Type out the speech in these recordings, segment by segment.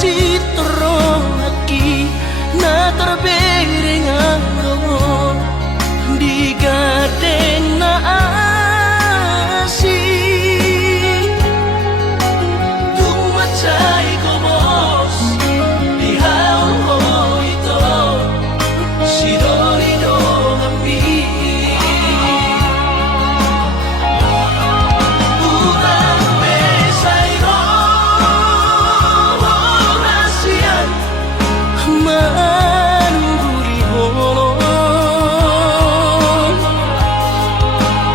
citro lagi na terbering anggo di gaden na asih tumacay ko bos di haon ko ito si Dorino kami urang besay ro rasian manuguri holong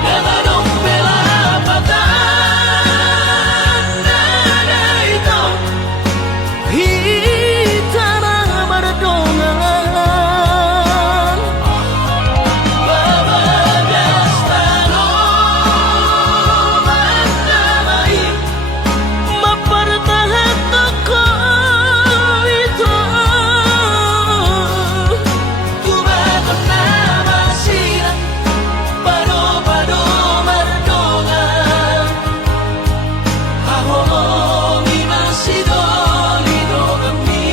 ganadong pelapatan nada ito hitana berdongan babagas tanong mandamai mapertahan toko itu tubagon na masira pado-pado mardongan hahomi masih Dorino kami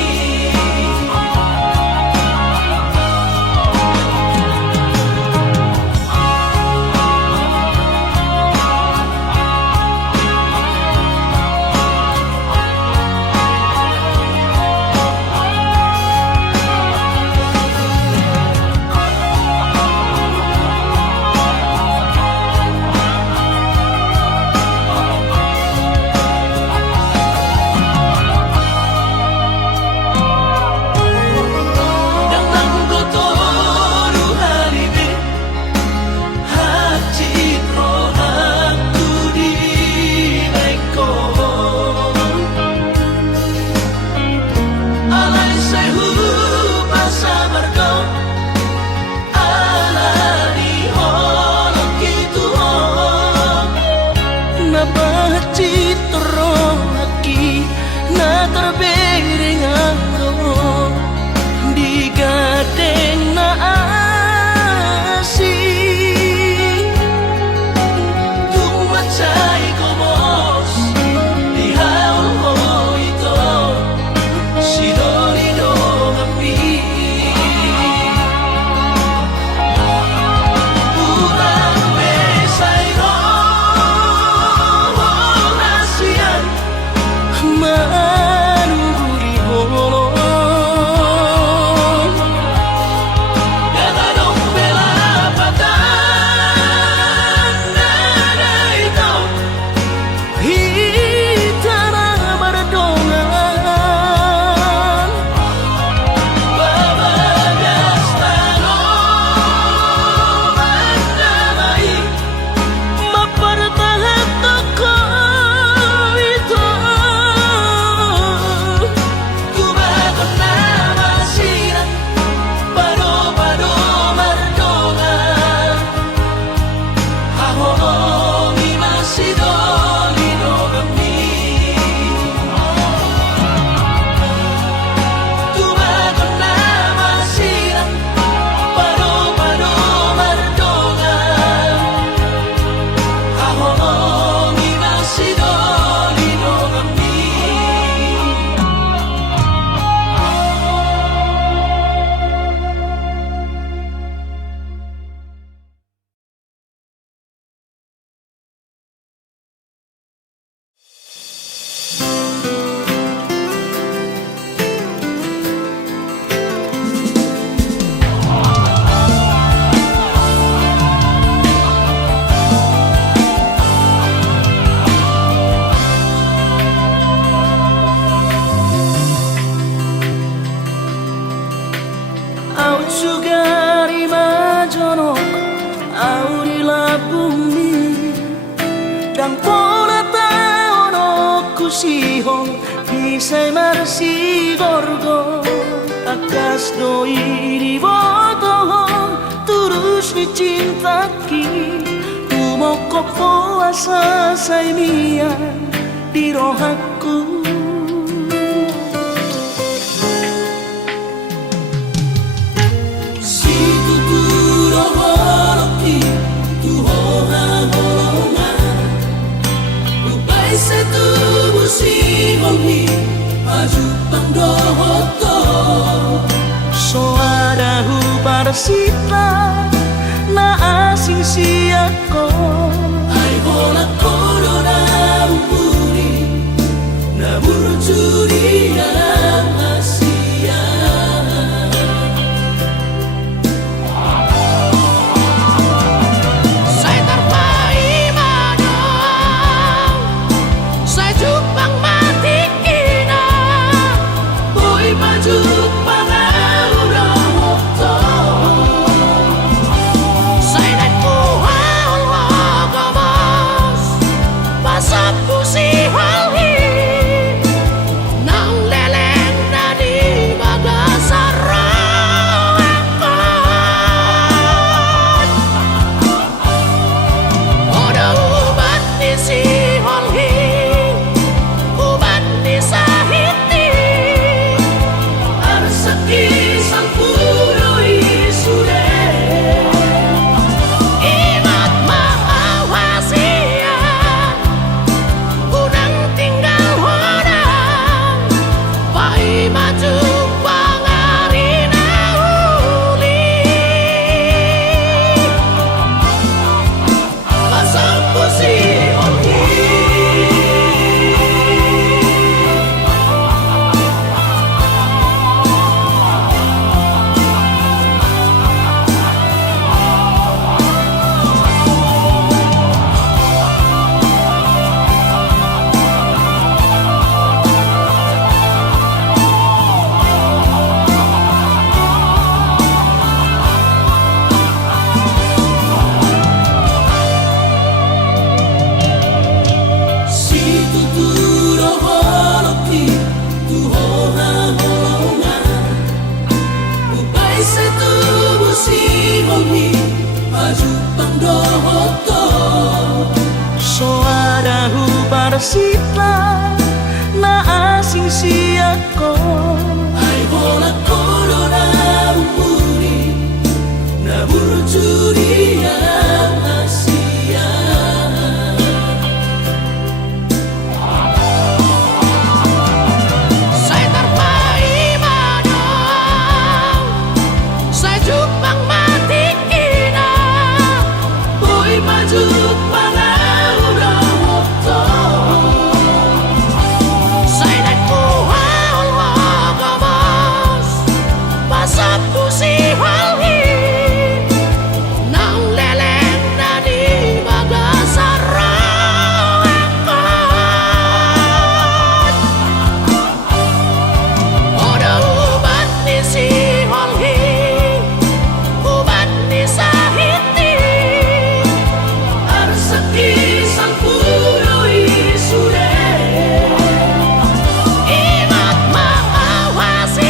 Datang kotoru halibi hak citro hakku di baikon alai sehu pasabar kau ala di holong gitu napa citro lagi na terbering anggo di gaden na asih tumacay ko bos di haon ko ito si Dorino kami urang besay ro rasian manuguri holong ganadong pelapatan nada ito hitana berdongan babagas tanong mandamai mapertahan toko itu tubagon na masira pado-pado mardongan hahomi masih Dorino kami tubagon na masira pado-pado mardongan hahomi masih Dorino kami Au sugari majonok au di bumi dan pola taonok kusihong bisay marsi gorgo akas doi di botohong turus ni cintaki tumokok puasa say mian di rohaku Setu busi bongi maju curian Asia. Saya terpai madang, saya jupang mati kina, Boy maju pangaurang waktu. saya dan kuhal wagamas, pasap kusi halhi, nang leleng na di bagasarakan. Oda ubat ni si halhi, ubat ni sahiti, Arsaki sang puroi sure. ingat maawasian, unang tinggal hodang, pai maju pangarina uli. Pasang pusi ongi. Si tuturo holoki tu hoha holongan. Upai se tubu si hongi maju pangdohoto. Soada hubar sita na asing siako. Ai hola corona umuri na buru curian Asia. Saya terpai madang, saya jupang mati kina, Boy maju pangaurang waktu. saya dan kuhal wagamas, pasap kusi halhi, nang leleng na di bagasarakan. Oda ubat ni si halhi, ubat ni sahiti, Arsaki sang puroi sure. ingat maawasian,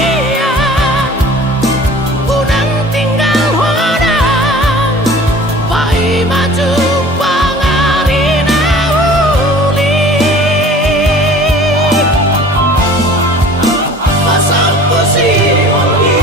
unang tinggal hodang, pai maju pangarina uli. Pasang pusi ongi.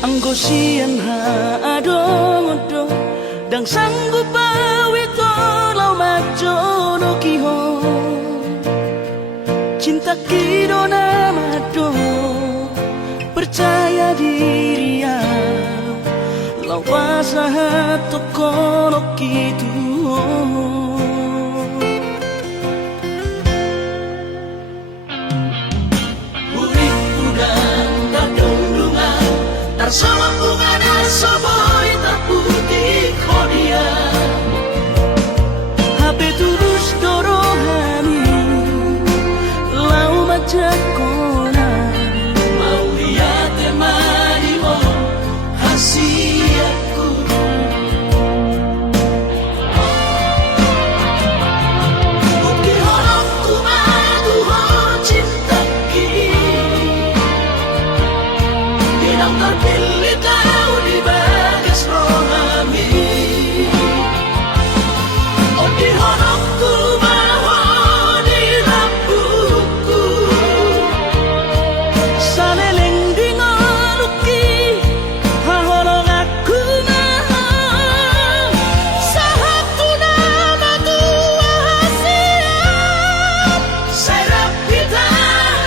Anggo sian ha adong odo dang sanggup awito lau majono kiho. Cinta kido namado percaya diri ya lau pasahat tokono kitu. Urik udang tadundungan tarsalampungan asoboy taputik hodian. Hape tulus dorohani lau majakona. Mau lihat temani mo hasiatku. Bukti horongku madu ho cinta kini. Tidak Bilang terpilih kau di bagas rohani. Oh di honokku maho di lampuku. Saleleng dingaluki hahorong aku maha. Sahatu nama tua siap. Serap kita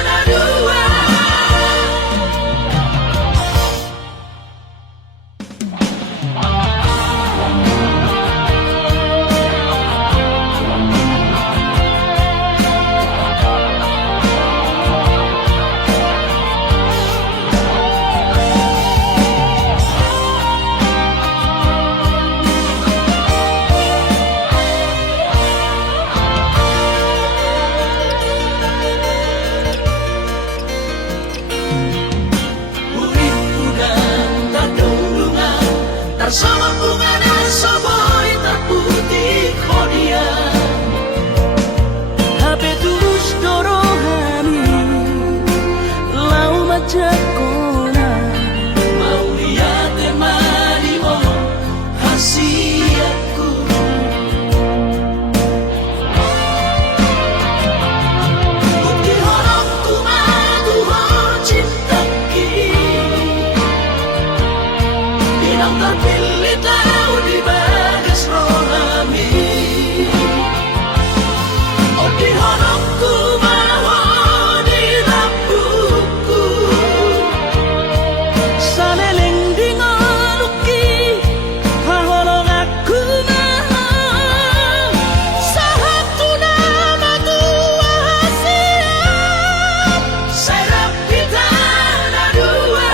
na dua. Urip udang terdungan tersama bunga dan soboy terputih kodian. Hape tulus dorohani lau majakona. Mau lihat temani oh hasiatku. Bukti honokku madu hon cintaki. Bilang terpilih kau di bagas rohani. Oh di honokku maho di lampuku. Saleleng dingaluki hahorong aku maha. Sahatu nama tua siap. Serap kita na dua.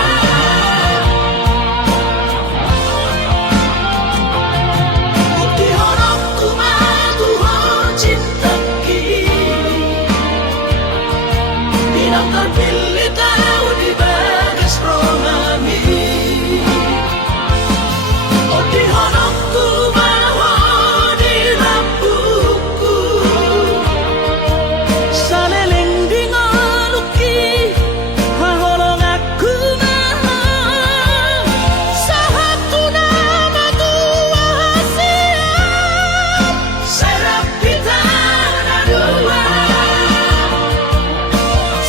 Bukti honokku madu hon cintaki. Bilang terpilih kau di bagas rohani. Oh di honokku maho di lampuku. Saleleng dingaluki hahorong aku maha. Sahatu nama tua siap. Serap kita na dua.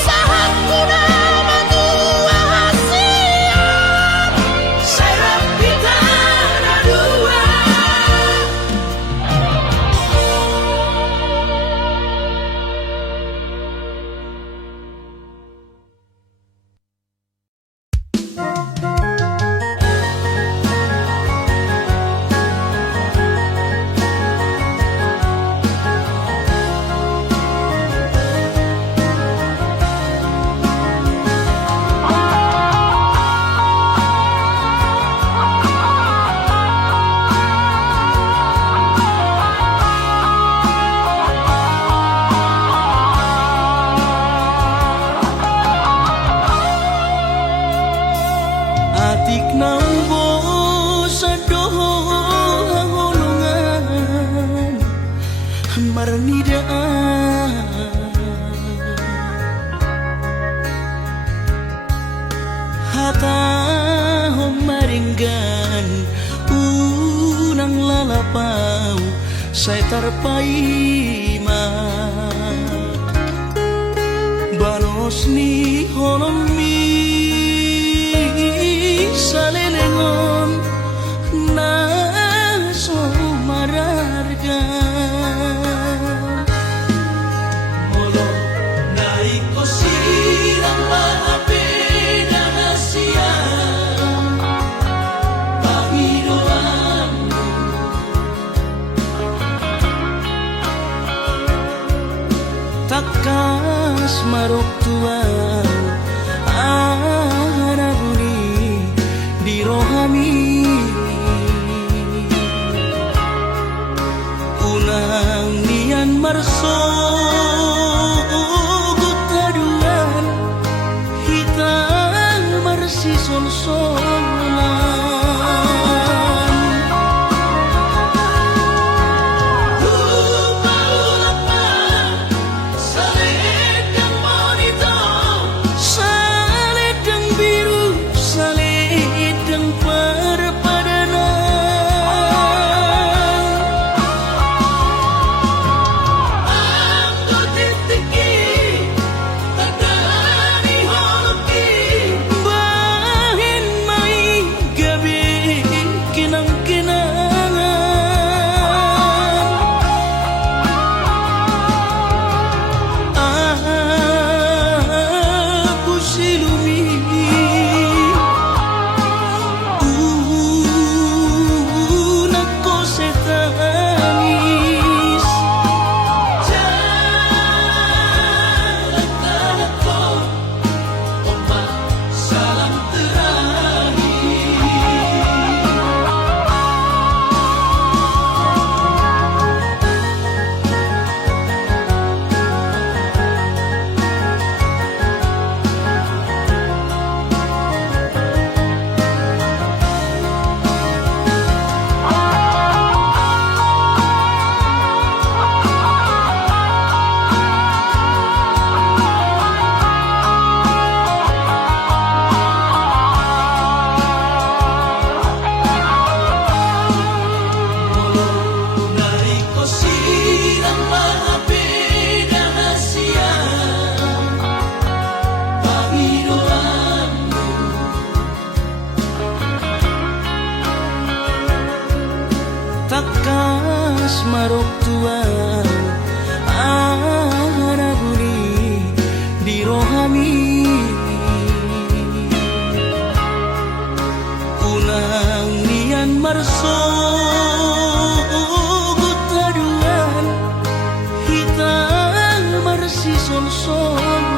Sahatu nama tua siap. Serap kita na dua. Atik nambo sadoho hahonongan marnidaan. Hata homaringgan unang lalapau saya terpaima. Balos ni honomi salelengon na somararga. Molo naik ko sirang maapin na Asia. Panginoanmu takas marok tuan araguni di rohami. Unang nian marso gutaduan hitam marsi sol-solan. Saledang biru, saledang marok tua anaguni di rohami unang nian marso gutaduan hitang marsi sol-solan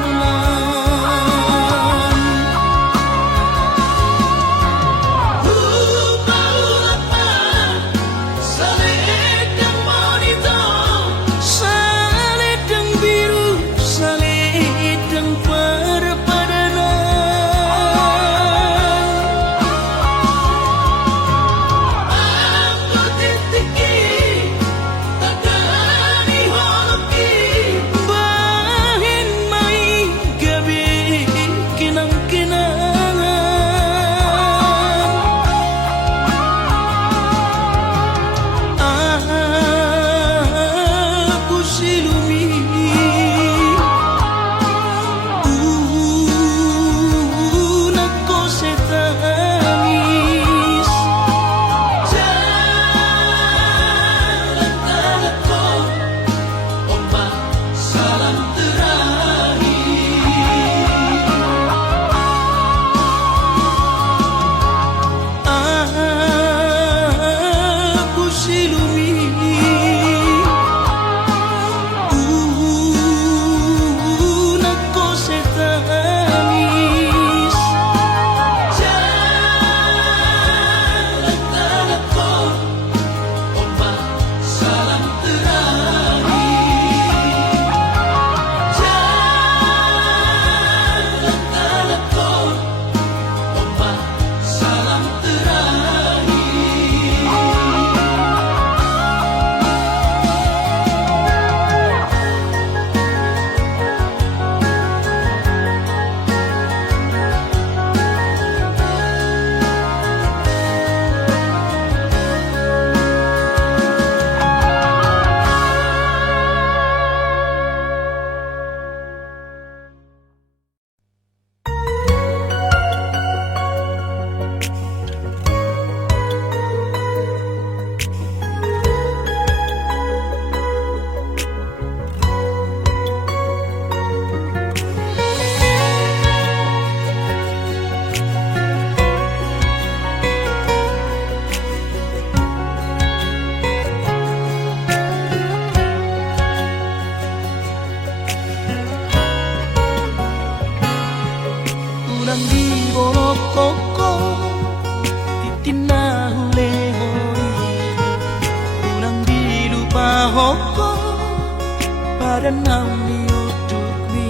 dan nauni udukmi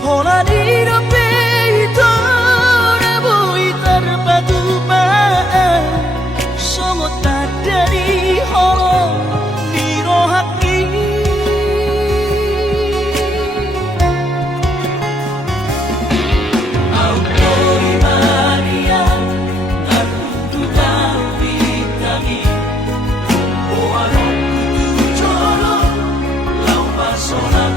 hola di dopeito nebui terpatu paan songot dari holo di rohaki Autori Maria Naruto Vitami Sola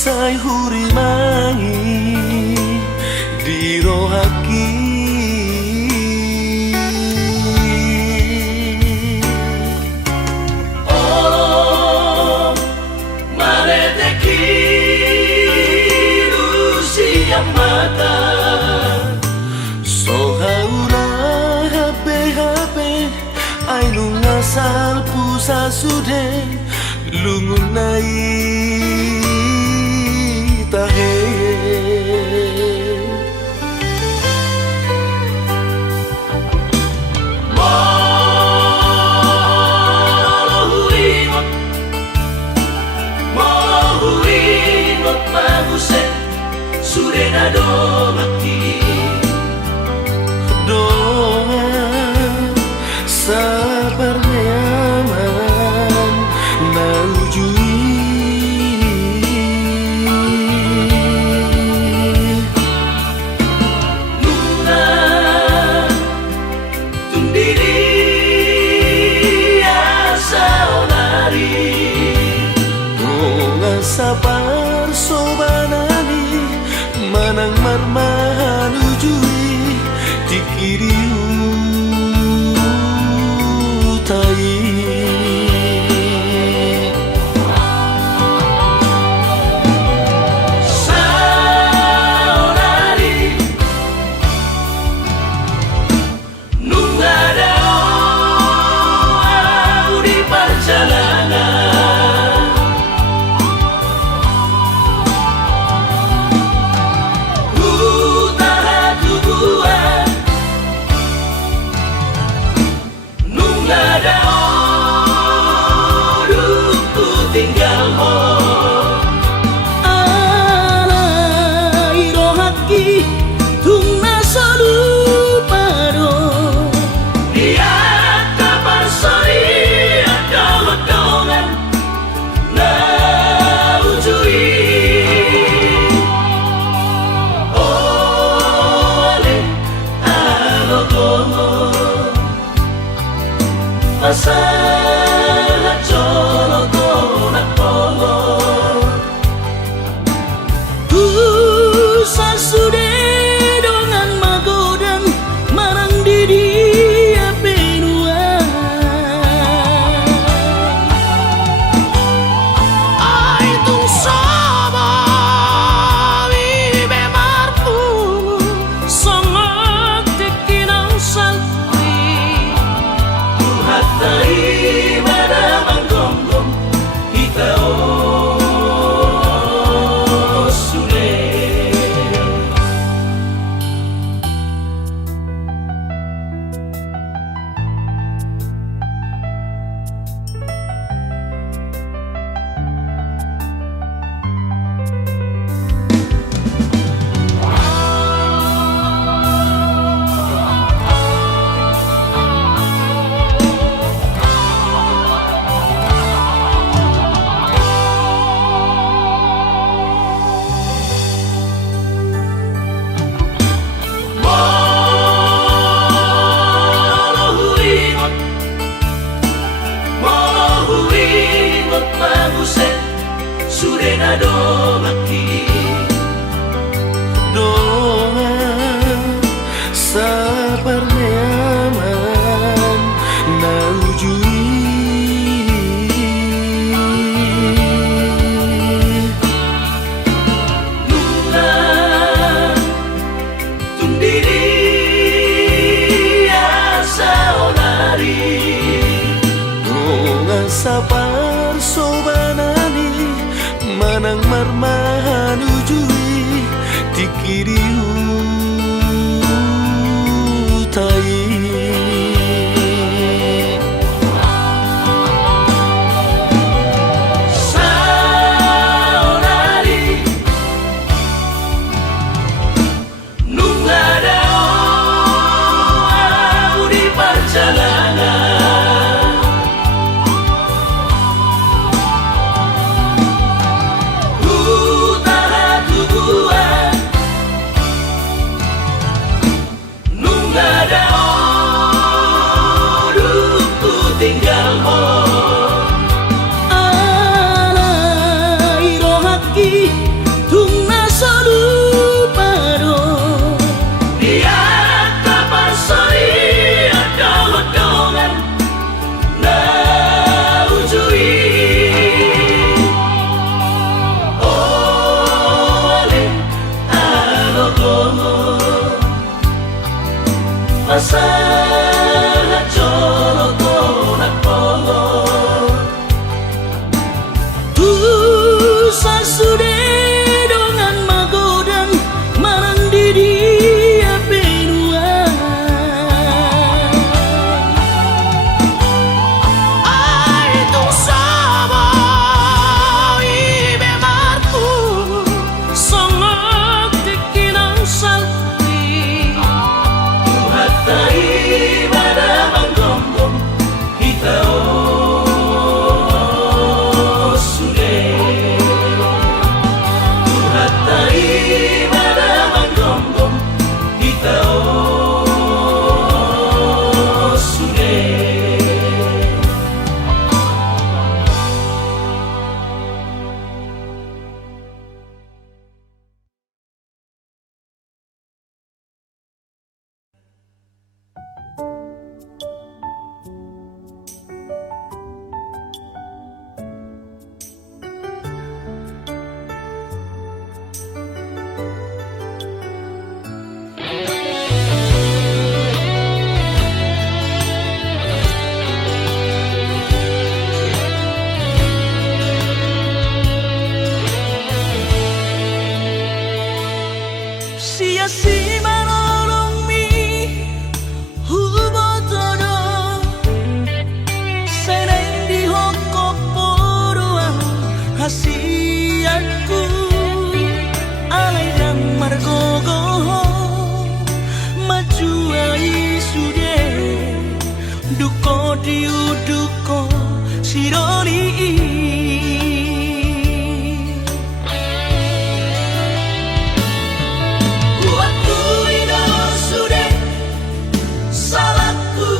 sai hurimangi di rohaki. Oh, mareteki Rusia mata Sohaura habe ai nungasal pusa sude lungunai tahe. Mohuingot mahuset surena domaki Doa sabar nyaman naujui Luna tundiri asa onari Doa sabar sobanani manang marmahan ujui dikiriu tai. Saonari nungada di perjalanan Utara tubuhan nungada ku tinggal mo Alai rohaki tungna solupado lihat kabar sori ada hodongan na ujui ole alogomo masalah cologo na pongo Pusa sude dongan magodang marang didi penua ai tung sama vive marpu Sangat tekinang salpi hatai mana manggonggong kita sule Mohuingot mahuset surena domaki Doa sabar nyaman naujui Luna tundiri asa onari Doa sabar sobanani manang marmahan ujui dikiriu tai. Saonari nungada di perjalanan Utara tubuhan i tung nasa luparo. Dia kabar sari ada hodongan na ujui. Ole agogo masa jolo konak polo. Sasude dongan magodan marang diri apenua. Ay tung sama ibe marku Songok tikinang salti hatai pada manggonggong kita sude. Hatai pada manggonggong kita sude. Sia si manolong mi hubotodo seneng di hoko poroa hasiatku alay dan margogoho maju ai sude duko diuduko sironi. Buatku ino sude salahku.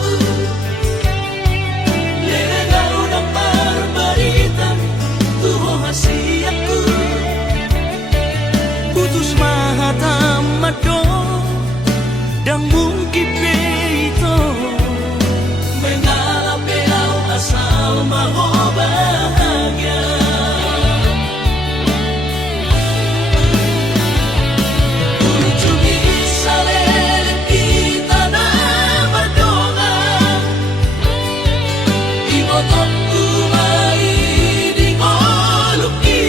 Legal dan barbaritan tuho hasiatku. Putus mahatamado dan mungkin peito Mengalah belau asal maho bahagia. Kunjungi salele kita na berdongan. Ibotokku mai di ngoluki.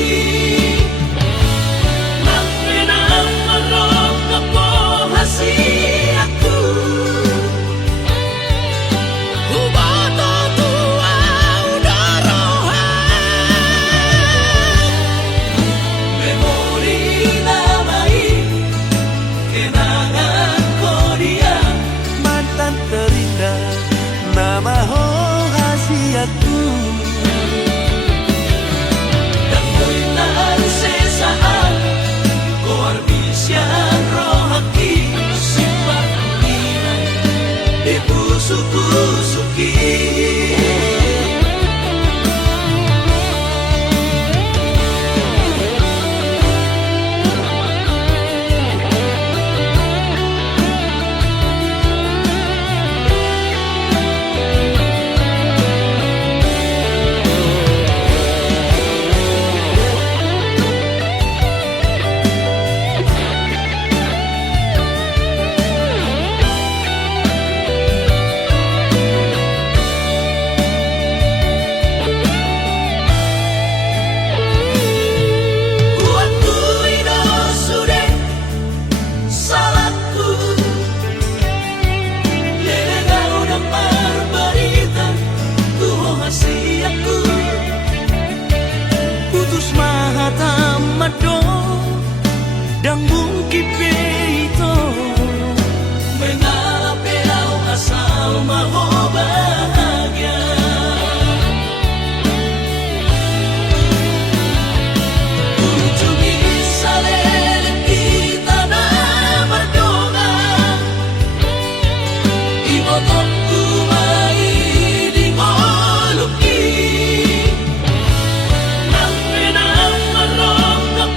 Nang penang marok kepo hasiatku. Huboto tua udarohan. Memori namai kenangan kodia. Mantan terindah nama ho hasiatku. Dan muitan sesaat Koar bisian rohaki. Simpan nilai di busuk-busuki. Buatku ino sude salahku. Legal dan barbaritan tuho hasiatku. putus mahatamado dan mungkin peito Mengalah belau asal maho bahagia. Kunjungi salele kita na berdongan. Ibotokku mai di ngoluki. Nang penang marok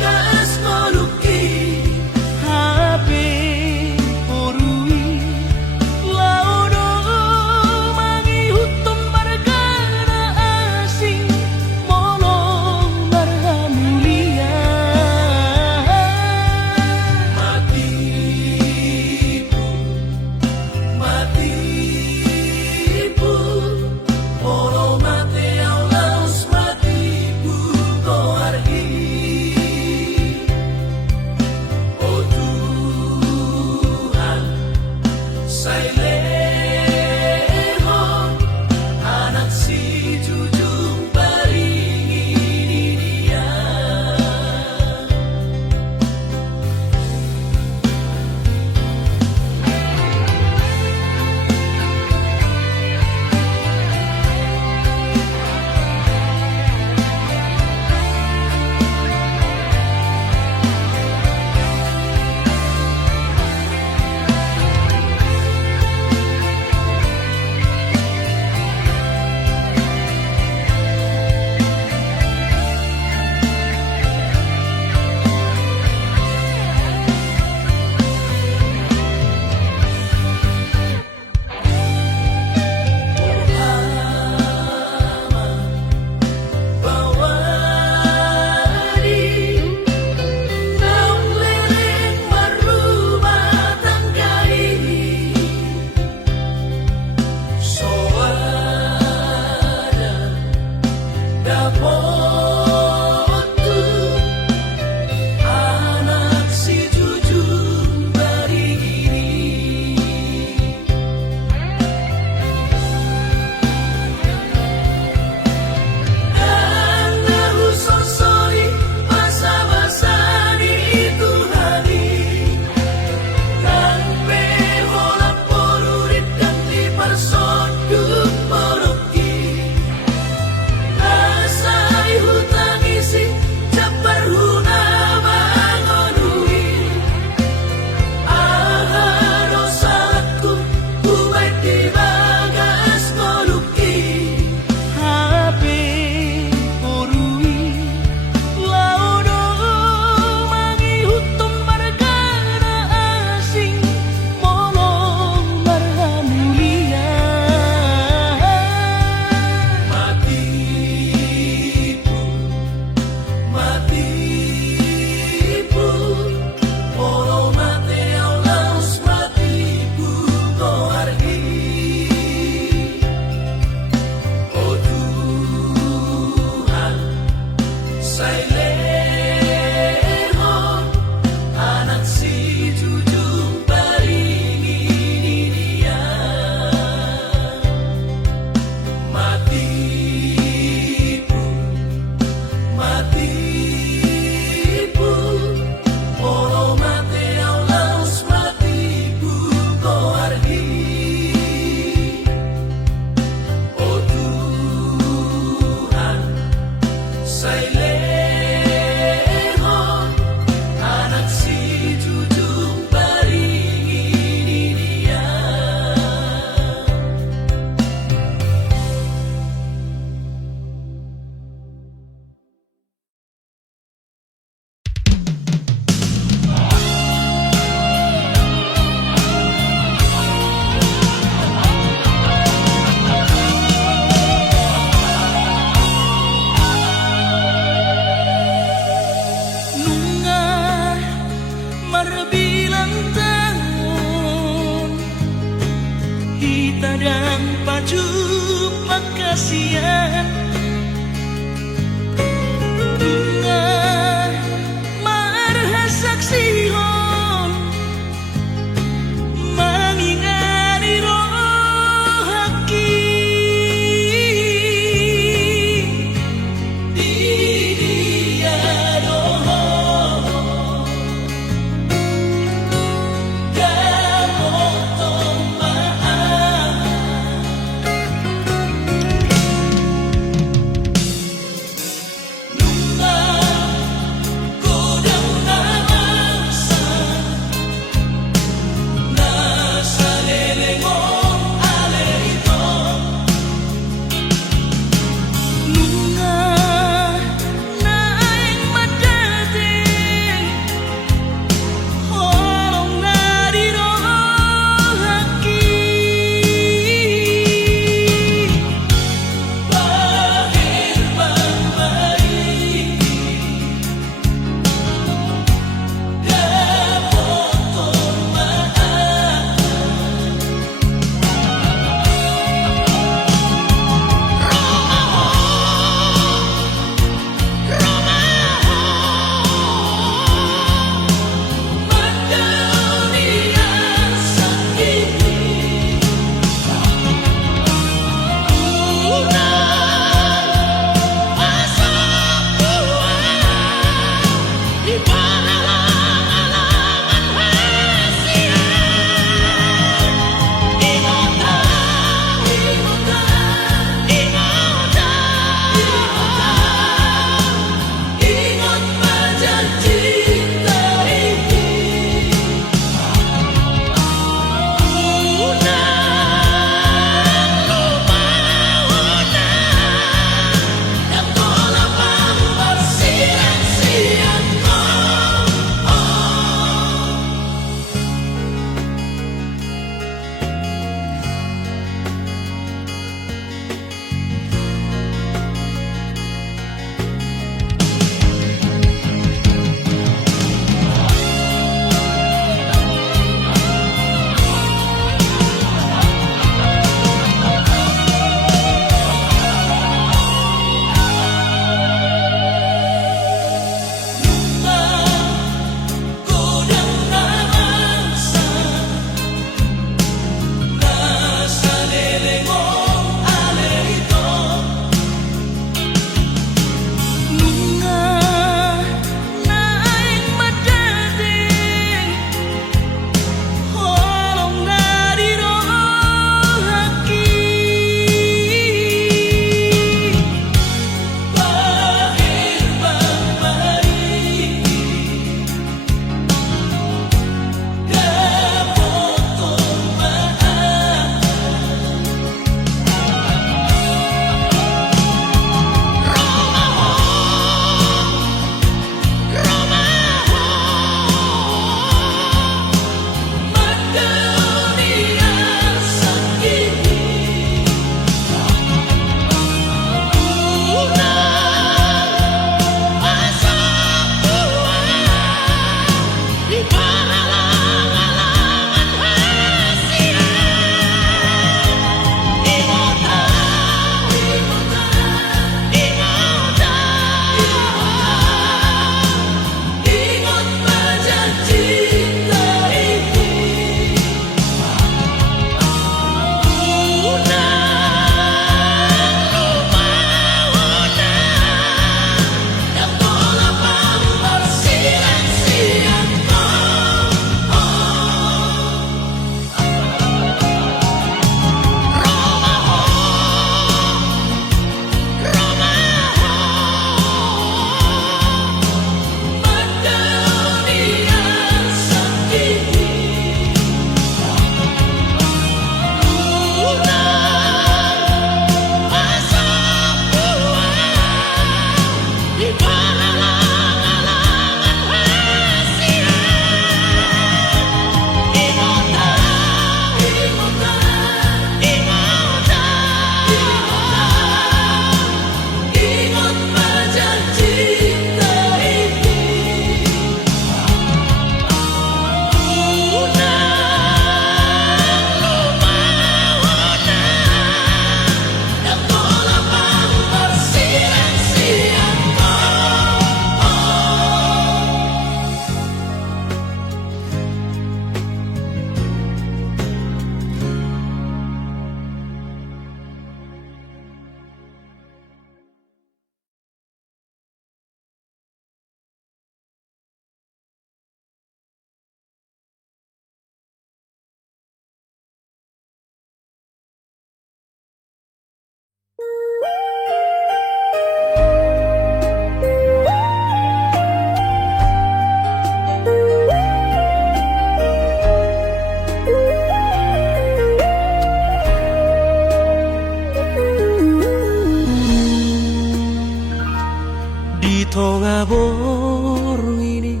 Tongabor ini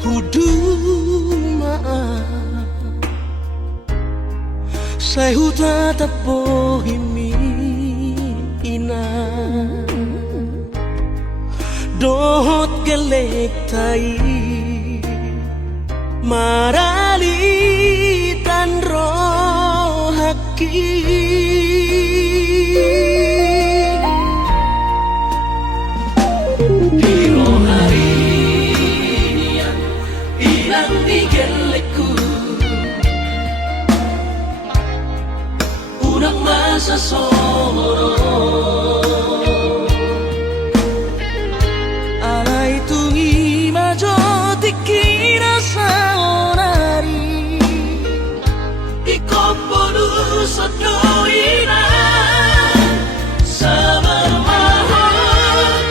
huduma sai huta tapohimi ina dohot gelek tai marali tan rohaki Sa soro alay tungi majo dikira sa onari ikoporu sa doina sa marmahal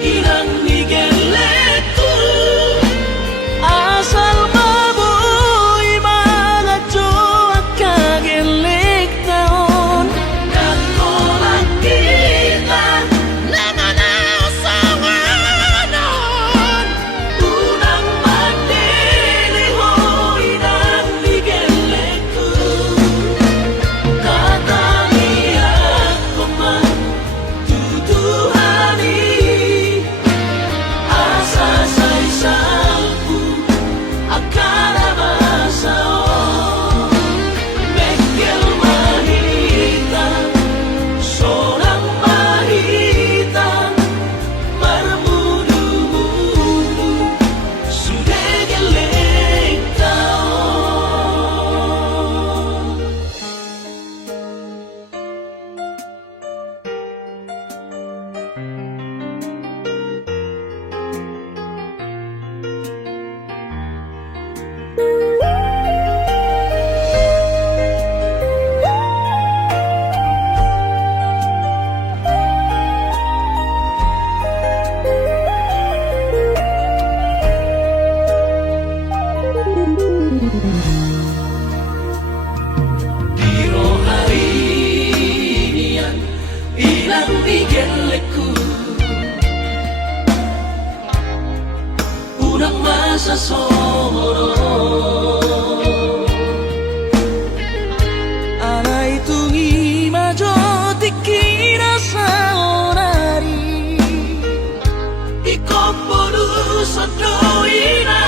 ilang nigeleku asal maboy mga jowa kagelek taon sa soro alay tungi majo dikira sa onari ikoporu sa doina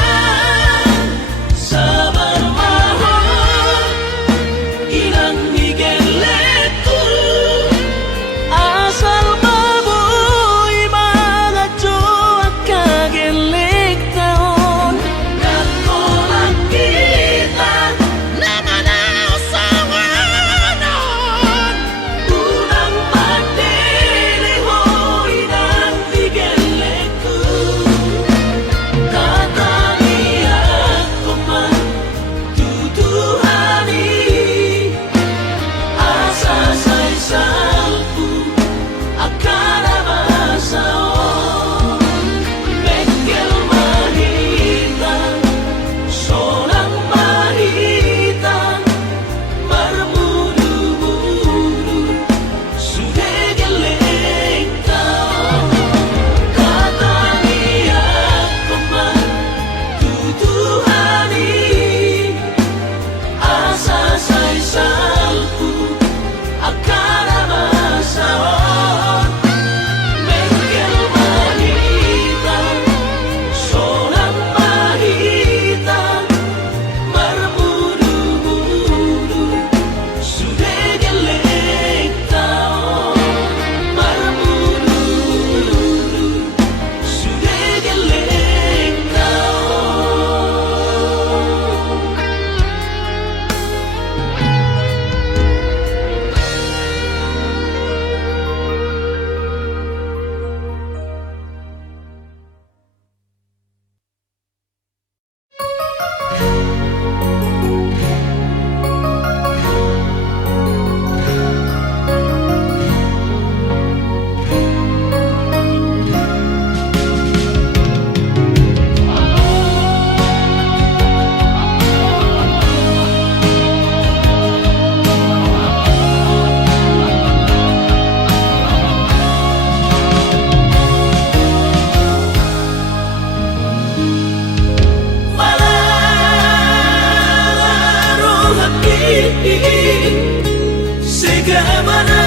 Sega mana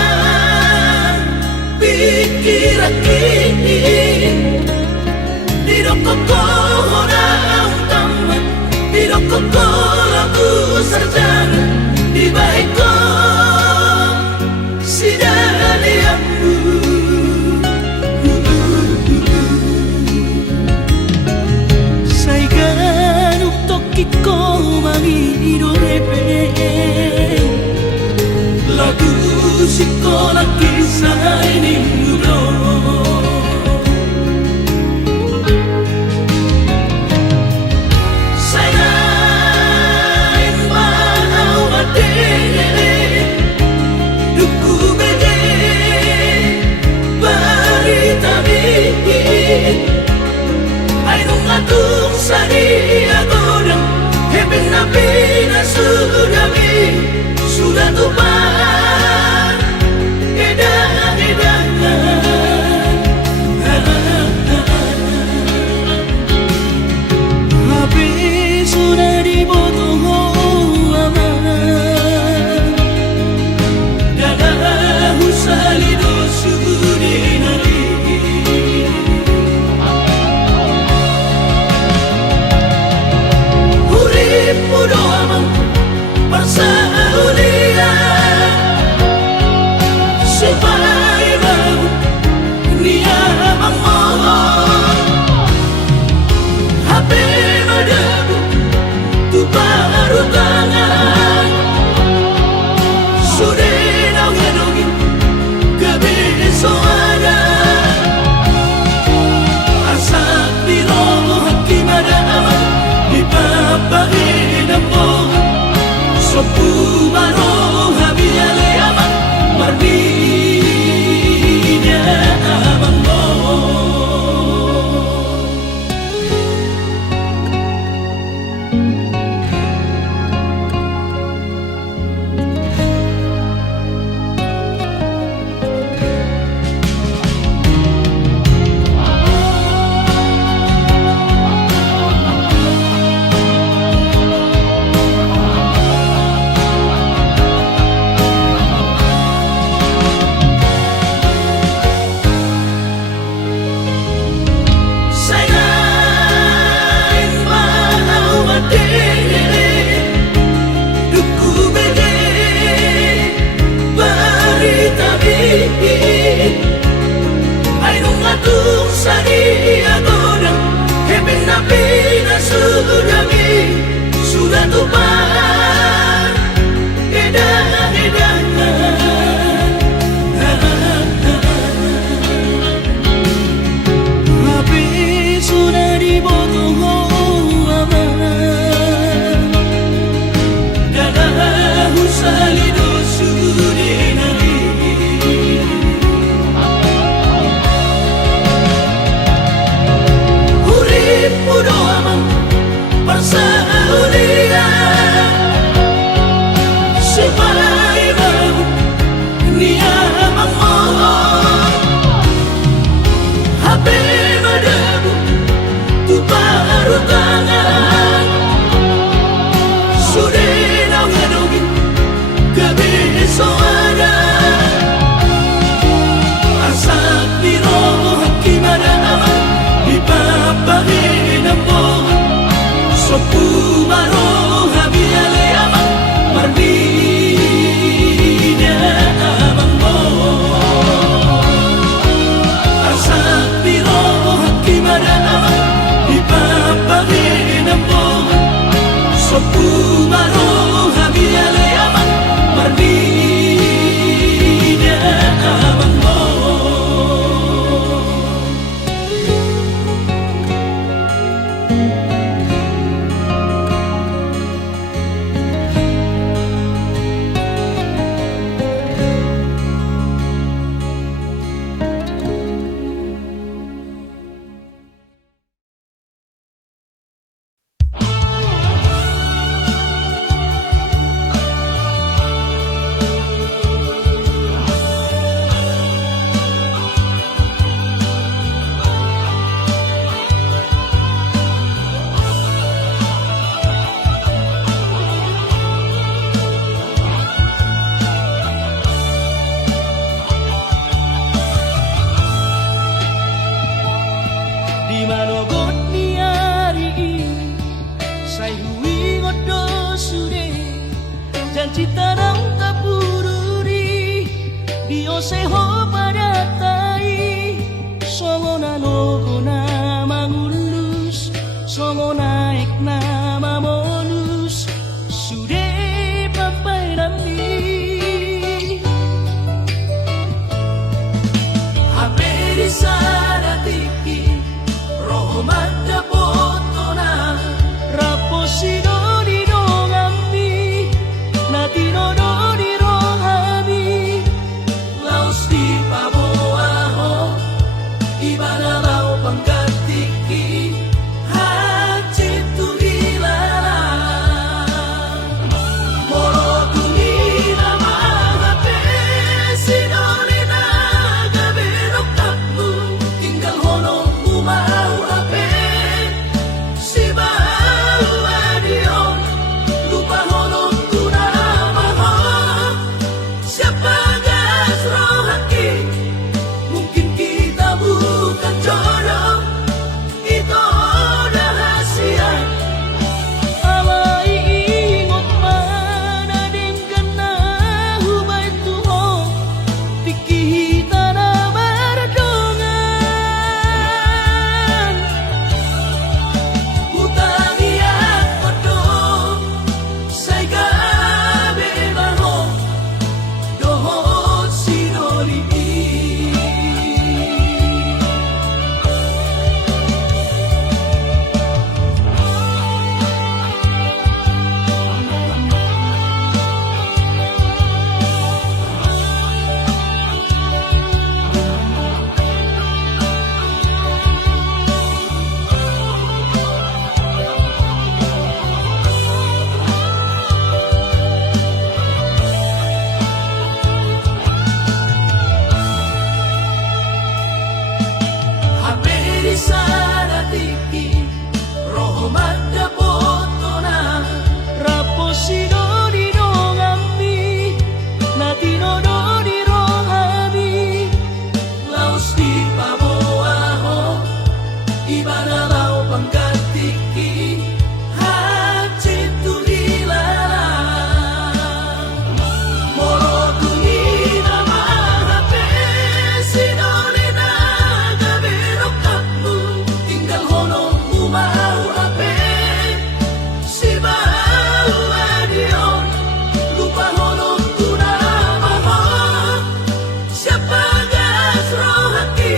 pikir aki di rokoko hona utama di rokoko lagu sarjana di baiko sidaliamu Saigan tokiko mangiro repe lagu sekolah kisah ini mudo Sainain manau mate duku bege barita bikin Ainung ngatung sari agodang Hepin nabi na sudami Sudah tupan Edan Habis sudah dibotoh aman Dadah usalido sudi nari Urip mudo amang Persaulia Supaya bang Nia bang mohon HP madabu Tu baru tangan Sudah nongin kebesoada Asak biroh hakim ada aman Dipapahin among Sopu baroh habiyale aman Mardinya amang mo Sainain manau mate duku bege barita bikin Ainung ngatung sari agodang Hepin nabi na sudami Sudah tupan Edan Habis sudah dibotoh aman Dadah usalido sudi nari Urip mudo amang Persaulia Supaya bang Nia bang mohon HP madabu Tu baru tangan Sudah nongin kebesoada Asak biroh hakim ada aman Dipapahin among Sopu baroh habiyale aman Mardinya amang mo Asak biroh hakim ada aman Dipapahin among Sopu baroh habiyale aman Mardinya amang mo cita ng kapururi Dio seho padatai Songo na logo na mangulus Songo naik na mamolus Sude papai rami Haberi sana tiki roho mata potona Raposino di dongami Natino do di rohami laos di paboaho ibana lau pangkatiki haji tu hilala moro tunina mahape sinolina gabirok takmu tinggal honong umau ape si bau adion lupa honong tunamaho siapa gas rohaki mungkin kita bukan jodoh itu rahasia Alai ingot mana dengan hubay tuho Tikita na berdongan utangi aku dong saya gabe maho dohot sinori Haberi sana tiki roho mata potona Raposino di dongami Natino do di rohami laos di paboaho ibana lau pangkatiki haji tu hilala moro tunina mahape sinolina gabirok takmu tinggal honong umau ape si bau adion lupa honong tunamaho siapa gas rohaki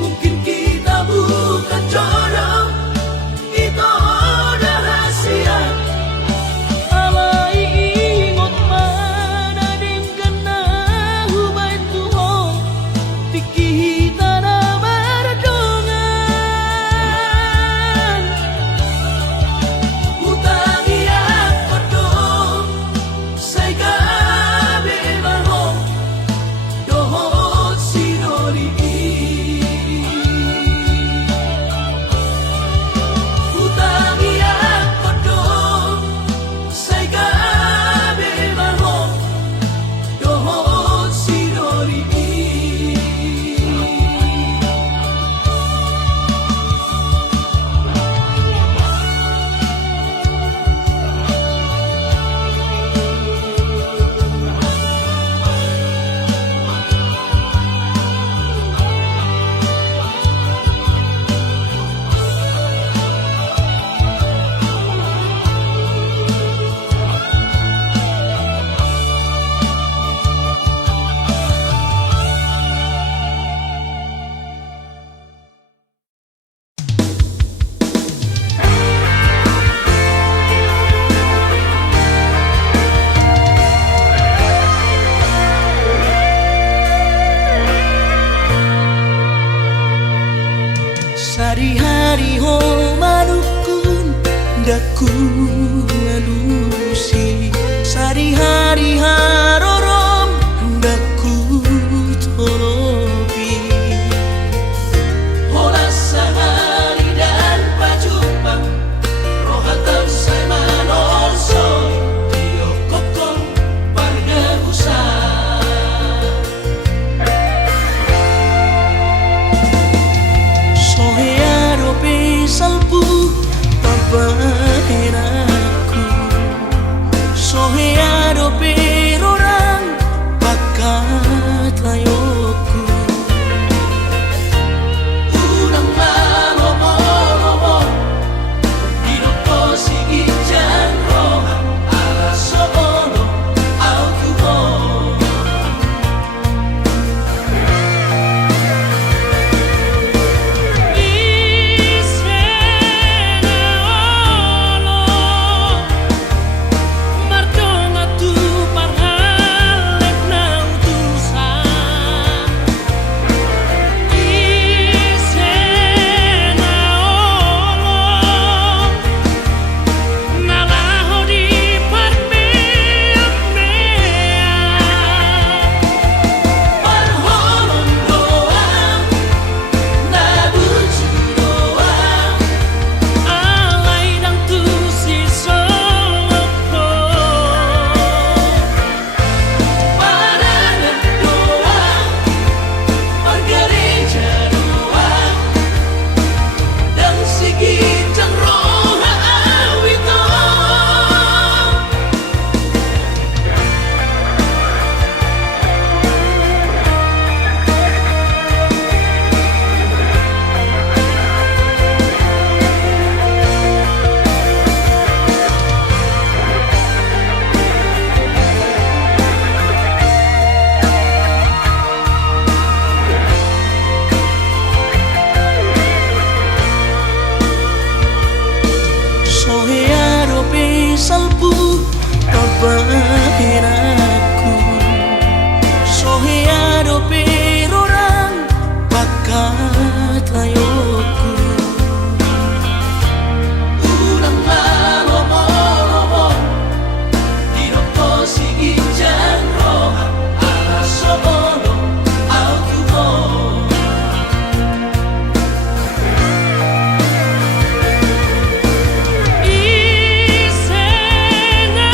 mungkin kita bukan jodoh itu rahasia Alai ingot mana dengan hubay tuho Tikita na berdongan utangi aku dong saya gabe maho dohot sinori utangi aku dong saya gabe maho dohot sinori Sari-hari ho manukun daku alusi Sari-hari harorom daku tolopi Hola sehari dan pajupang rohatan saya manonson iyo kokong parga usah Sohearo pe salpu papahera lupain aku. Soheado perorang bakat layoku. Urang malomo-lomo Dino ko sige dyan roha Aso bono auto mo Isena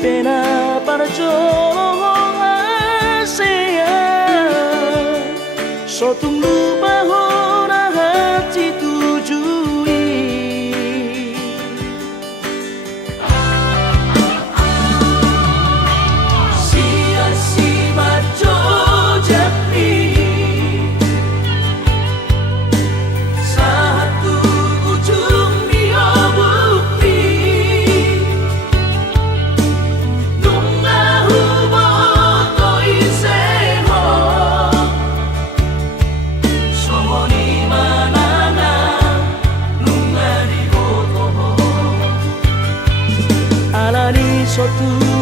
pena para jolong ASEAN Sotung lupa hora hati tujui Sia-si maco jepi Satu ujung dia bukti Nunga hubo to iseho Somo ni manana Nunga di botoho Alani sotu